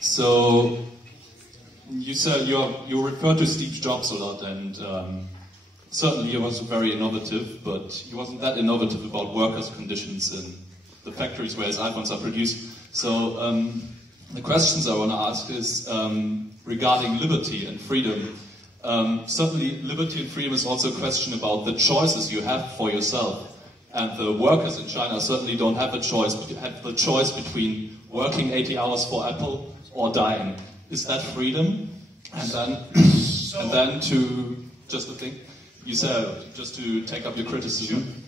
So you said you referred to Steve Jobs a lot, and certainly he was very innovative, but he wasn't that innovative about workers' conditions in the factories where his iPhones are produced. So the questions I want to ask is regarding liberty and freedom. Certainly liberty and freedom is also a question about the choices you have for yourself. And the workers in China certainly don't have a choice, have the choice between working 80 hours for Apple or dying. Is that freedom? And then to just a thing you said, just to take up your criticism.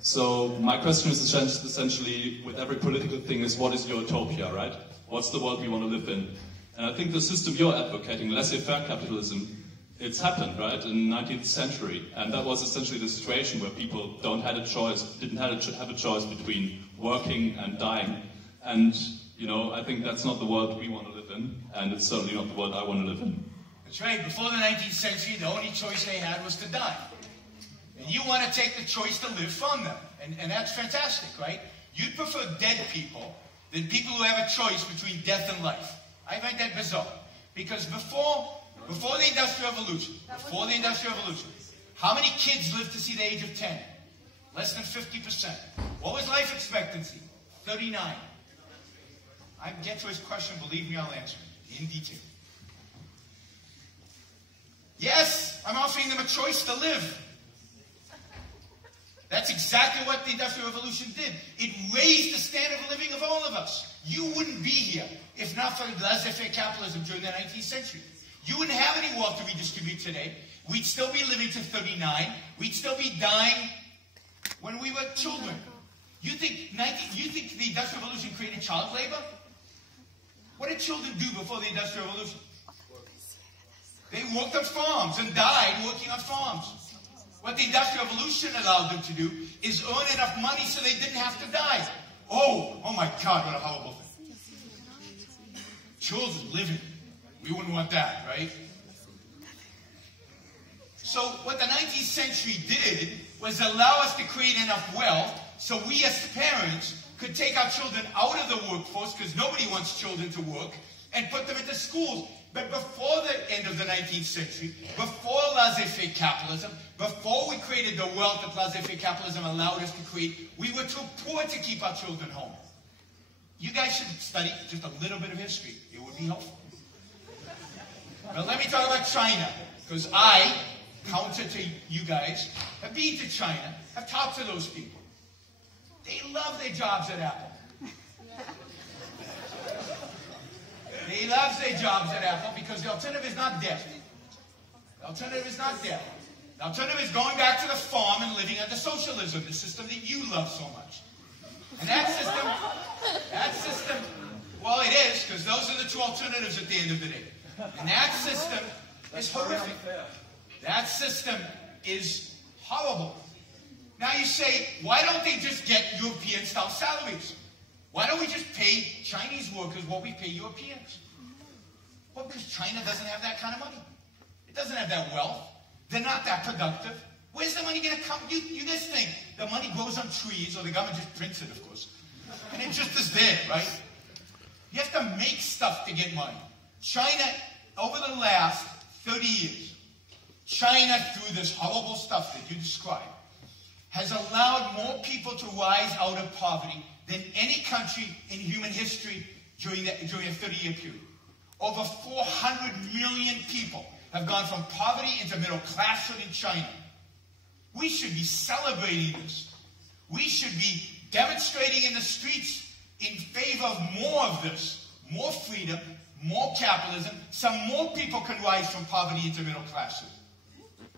So my question is essentially, with every political thing, is what is your utopia, right? What's the world we want to live in? And I think the system you're advocating, laissez-faire capitalism, it's happened, right, in the 19th century, and that was essentially the situation where people didn't have a choice between working and dying. And you know, I think that's not the world we want to live in, and it's certainly not the world I want to live in. That's right. Before the 19th century, the only choice they had was to die. And you want to take the choice to live from them, and that's fantastic, right? You'd prefer dead people than people who have a choice between death and life. I find that bizarre, because before the Industrial Revolution, how many kids lived to see the age of 10? Less than 50%. What was life expectancy? 39. I can get to his question, believe me, I'll answer it in detail. Yes, I'm offering them a choice to live. That's exactly what the Industrial Revolution did. It raised the standard of living of all of us. You wouldn't be here if not for laissez-faire capitalism during the 19th century. You wouldn't have any wealth to redistribute today. We'd still be living to 39. We'd still be dying when we were children. You think the Industrial Revolution created child labor? What did children do before the Industrial Revolution? They worked on farms and died working on farms. What the Industrial Revolution allowed them to do is earn enough money so they didn't have to die. Oh my God, what a horrible thing. Children living. We wouldn't want that, right? So what the 19th century did was allow us to create enough wealth so we as parents could take our children out of the workforce, because nobody wants children to work, and put them into schools. But before the end of the 19th century, before laissez-faire capitalism, before we created the wealth that laissez-faire capitalism allowed us to create, we were too poor to keep our children home. You guys should study just a little bit of history. It would be helpful. Now let me talk about China, because I, counter to you guys, have been to China, have talked to those people. They love their jobs at Apple. They love their jobs at Apple because the alternative is not death. The alternative is not death. The alternative is going back to the farm and living under socialism, the system that you love so much. And that system, well, it is, because those are the two alternatives at the end of the day. And that system is horrific. That system is horrible. Now you say, why don't they just get European-style salaries? Why don't we just pay Chinese workers what we pay Europeans? Well, because China doesn't have that kind of money. It doesn't have that wealth. They're not that productive. Where's the money going to come? You guys think the money grows on trees, or the government just prints it, of course. And it just is there, right? You have to make stuff to get money. China, over the last 30 years, China, through this horrible stuff that you described, has allowed more people to rise out of poverty than any country in human history during a 30-year period. Over 400 million people have gone from poverty into middle classhood in China. We should be celebrating this. We should be demonstrating in the streets in favor of more of this, more freedom, more capitalism, so more people can rise from poverty into middle classhood.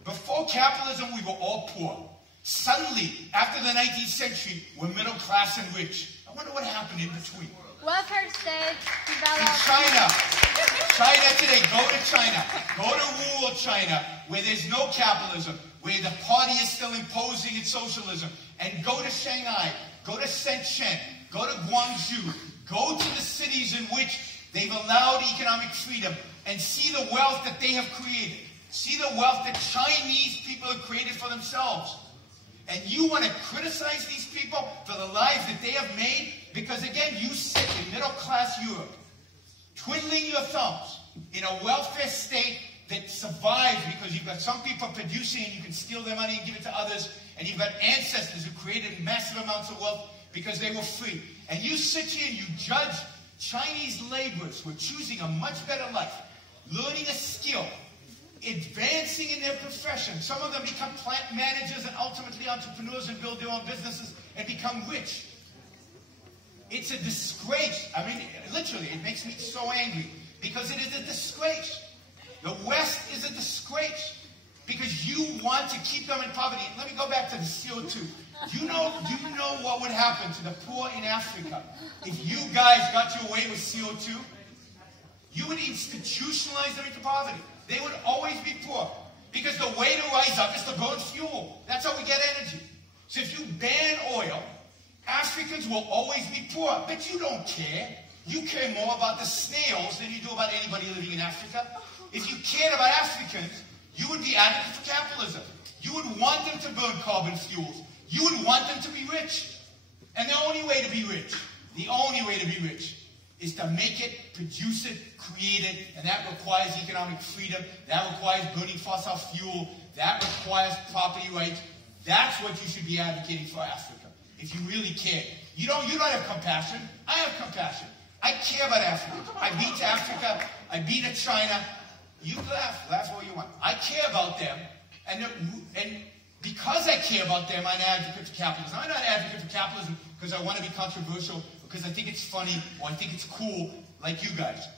Before capitalism, we were all poor. Suddenly, after the 19th century, we're middle class and rich. I wonder what happened in between. Welfare state developed. In China today, go to China. Go to rural China, where there's no capitalism, where the party is still imposing its socialism. And go to Shanghai, go to Shenzhen, go to Guangzhou, go to the cities in which they've allowed economic freedom, and see the wealth that they have created. See the wealth that Chinese people have created for themselves. And you want to criticize these people for the lives that they have made? Because again, you sit in middle class middle-class Europe, twiddling your thumbs in a welfare state that survives because you've got some people producing and you can steal their money and give it to others, and you've got ancestors who created massive amounts of wealth because they were free. And you sit here and you judge Chinese laborers who are choosing a much better life, learning a skill, advancing in their profession. Some of them become plant managers and ultimately entrepreneurs and build their own businesses and become rich. It's a disgrace. I mean, literally, it makes me so angry because it is a disgrace. The West is a disgrace because you want to keep them in poverty. Let me go back to the CO2. Do you know what would happen to the poor in Africa if you guys got your way with CO2? You would institutionalize them into poverty. They would always be poor because the way to rise up is to burn fuel. That's how we get energy. So if you ban oil, Africans will always be poor. But you don't care. You care more about the snails than you do about anybody living in Africa. If you cared about Africans, you would be advocates for capitalism. You would want them to burn carbon fuels. You would want them to be rich. And the only way to be rich is to make it, produce it, create it, and that requires economic freedom. That requires burning fossil fuel. That requires property rights. That's what you should be advocating for Africa, if you really care. You don't have compassion. I have compassion. I care about Africa. I've been to Africa. I've been to China. You laugh all you want. I care about them, and because I care about them, I'm an advocate for capitalism. I'm not an advocate for capitalism because I want to be controversial, because I think it's funny, or I think it's cool, like you guys.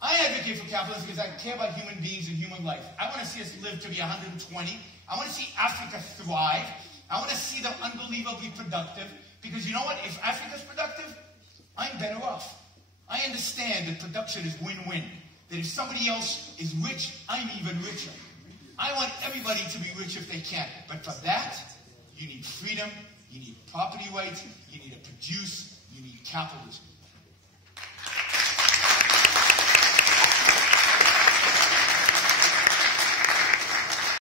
I advocate for capitalism because I care about human beings and human life. I want to see us live to be 120. I want to see Africa thrive. I want to see them unbelievably productive, because you know what? If Africa's productive, I'm better off. I understand that production is win-win. That if somebody else is rich, I'm even richer. I want everybody to be rich if they can. But for that, you need freedom, you need property rights, you need to produce, you need capitalism.